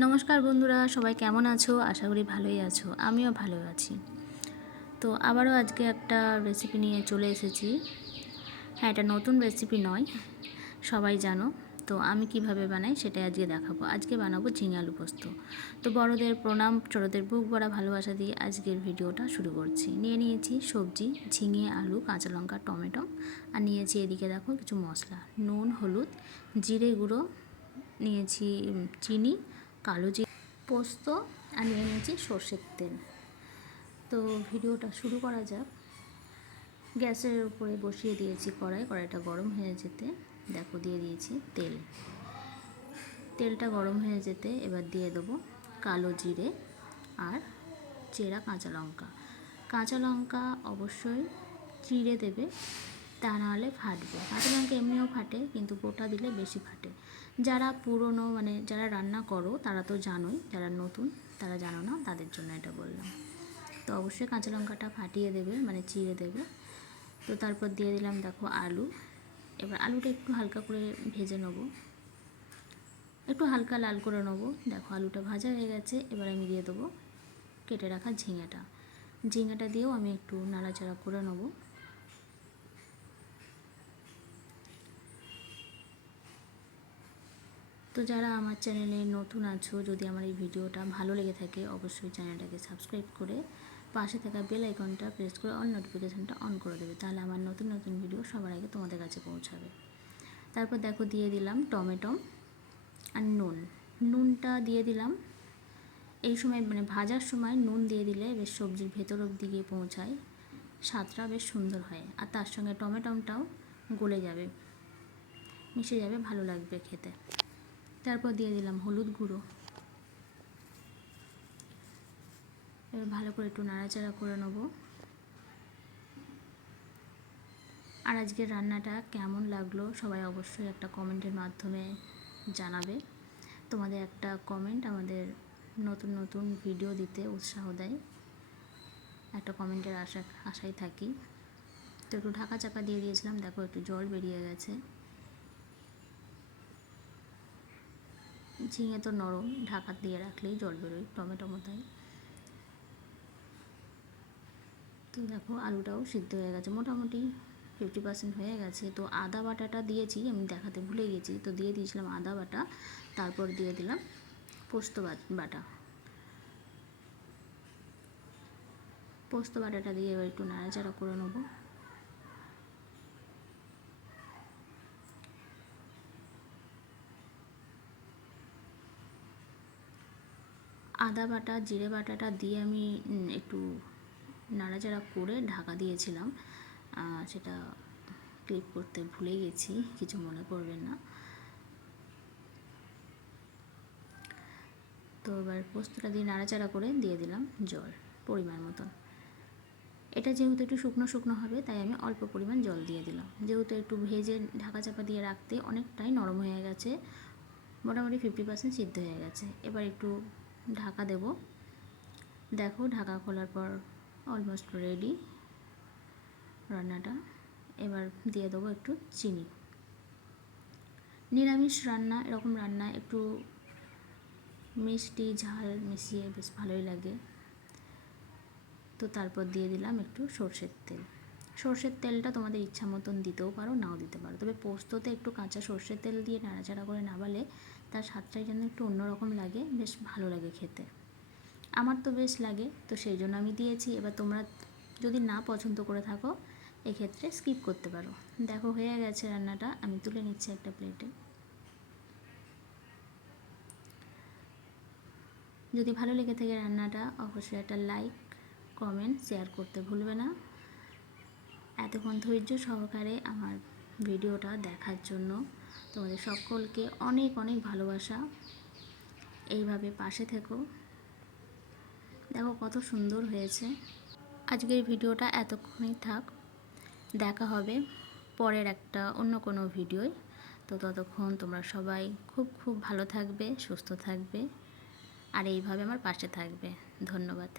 নমস্কার বন্ধুরা, সবাই কেমন আছো? আশা করি ভালোই আছো। আমিও ভালো আছি। তো আবারও আজকে একটা রেসিপি নিয়ে চলে এসেছি। হ্যাঁ, এটা নতুন রেসিপি নয়, সবাই জানো। তো আমি কিভাবে বানাই সেটাই আজকে দেখাবো। আজকে বানাবো ঝিঙে আলু পোস্ত। তো বড়দের প্রণাম, ছোটদের বুক ভরা ভালোবাসা দিয়ে আজকের ভিডিওটা শুরু করছি। নিয়েছি সবজি, ঝিঙে, আলু, কাঁচা লঙ্কা, টমেটো, আর নিয়েছি এদিকে দেখো কিছু মশলা, নুন, হলুদ, জিরে গুঁড়ো, নিয়েছি চিনি, কালো জিরে, পোস্ত, আর নিয়েছি সর্ষের তেল। তো ভিডিওটা শুরু করা যাক। গ্যাসের উপরে বসিয়ে দিয়েছি কড়াইটা গরম হয়ে যেতে দেখো দিয়ে দিয়েছি তেলটা গরম হয়ে যেতে এবার দিয়ে দেবো কালো জিরে আর চেরা কাঁচা লঙ্কা অবশ্যই চিড়ে দেবে, তা নাহলে ফাটবে। কাঁচা লঙ্কা এমনিও ফাটে, কিন্তু গোটা দিলে বেশি ফাটে। যারা পুরনো যারা রান্না করো তারা তো জানোই, যারা নতুন তারা জানো না, তাদের জন্য এটা বললাম। তো অবশ্যই কাঁচা লঙ্কাটা ফাটিয়ে দেবে, চিড়ে দেবে। তো তারপর দিয়ে দিলাম দেখো আলু। এবার আলুটা একটু হালকা করে ভেজে নেবো, একটু হালকা লাল করে নেবো। দেখো আলুটা ভাজা হয়ে গেছে। এবার আমি দিয়ে দেবো কেটে রাখা ঝিঙেটা দিয়েও আমি একটু নাড়াচাড়া করে নেবো। তো যারা আমার চ্যানেলে নতুন আছো, যদি আমার এই ভিডিওটা ভালো লেগে থাকে অবশ্যই চ্যানেলটাকে সাবস্ক্রাইব করে পাশে থাকা বেল আইকনটা প্রেস করে অল নোটিফিকেশানটা অন করে দেবে, তাহলে আমার নতুন নতুন ভিডিও সবার আগে তোমাদের কাছে পৌঁছাবে। তারপর দেখো দিয়ে দিলাম টমেটো আর নুনটা দিয়ে দিলাম। এই সময় ভাজার সময় নুন দিয়ে দিলে বেশ সবজির ভেতর অবধি গিয়ে পৌঁছায়, স্বাদটা বেশ সুন্দর হয়। আর তার সঙ্গে টমেটোটাও গলে যাবে, মিশে যাবে, ভালো লাগবে খেতে। তারপর দিয়ে দিলাম হলুদ গুঁড়ো। এবার ভালো করে একটু নাড়াচাড়া করে নেব। আর আজকের রান্নাটা কেমন লাগলো সবাই অবশ্যই একটা কমেন্টের মাধ্যমে জানাবে। তোমাদের একটা কমেন্ট আমাদের নতুন নতুন ভিডিও দিতে উৎসাহ দেয়, একটা কমেন্টের আশায় থাকি। তো একটু ঢাকা চাপা দিয়ে দিয়েছিলাম, দেখো একটু জল বেরিয়ে গেছে। ঝিঙে তো নরম, ঢাকা দিয়ে রাখলেই জল বেরোয়, টমেটো মতাই। তো দেখো আলুটাও সিদ্ধ হয়ে গেছে, মোটামুটি 50% হয়ে গেছে। তো আদা বাটাটা দিয়েছি, আমি দেখাতে ভুলে গেছি, তো দিয়ে দিয়েছিলাম আদা বাটা। তারপর দিয়ে দিলাম পোস্ত বাটাটা দিয়ে এবার একটু নাড়াচাড়া করে নেবো। আদা বাটা জিরে বাটাটা দিয়ে আমি একটু নাড়াচাড়া করে ঢাকা দিয়েছিলাম, সেটা ক্লিপ করতে ভুলে গেছি, কিছু মনে করবেন না। তো এবার পোস্তটা দিয়ে নাড়াচাড়া করে দিয়ে দিলাম জল পরিমাণ মতন। এটা যেহেতু একটু শুকনো শুকনো হবে, তাই আমি অল্প পরিমাণ জল দিয়ে দিলাম। যেহেতু একটু ভেজে ঢাকা চাপা দিয়ে রাখতে অনেকটাই নরম হয়ে গেছে, মোটামুটি 50% সিদ্ধ হয়ে গেছে। এবার একটু ঢাকা দেব। দেখো ঢাকা খোলার পর অলমোস্ট রেডি রান্নাটা। এবার দিয়ে দেবো একটু চিনি। নিরামিষ রান্না, এরকম রান্না একটু মিষ্টি ঝাল মিশিয়ে বেশ ভালোই লাগে। তো তারপর দিয়ে দিলাম একটু সর্ষের তেলটা তোমাদের ইচ্ছা মতন দিতেও পারো, নাও দিতে পারো। তবে পোস্ততে একটু কাঁচা সর্ষের তেল দিয়ে নাড়াচাড়া করে নামালে তার স্বাদটাই যেন একটু অন্যরকম লাগে, বেশ ভালো লাগে খেতে। আমার তো বেশ লাগে, তো সেই জন্য আমি দিয়েছি। এবার তোমরা যদি না পছন্দ করে থাকো এক্ষেত্রে স্কিপ করতে পারো। দেখো হয়ে গেছে রান্নাটা, আমি তুলে নিচ্ছি একটা প্লেটে। যদি ভালো লেগে থাকে রান্নাটা অবশ্যই একটা লাইক কমেন্ট শেয়ার করতে ভুলবে না। এতক্ষণ ধৈর্য সহকারে আমার ভিডিওটা দেখার জন্য তোমাদের সকলকে অনেক অনেক ভালোবাসা। এইভাবে পাশে থেকো। দেখো কত সুন্দর হয়েছে। আজকের ভিডিওটা এতক্ষণই থাক, দেখা হবে পরের একটা অন্য কোনো ভিডিওয়। তো ততক্ষণ তোমরা সবাই খুব খুব ভালো থাকবে, সুস্থ থাকবে, আর এইভাবে আমার পাশে থাকবে। ধন্যবাদ।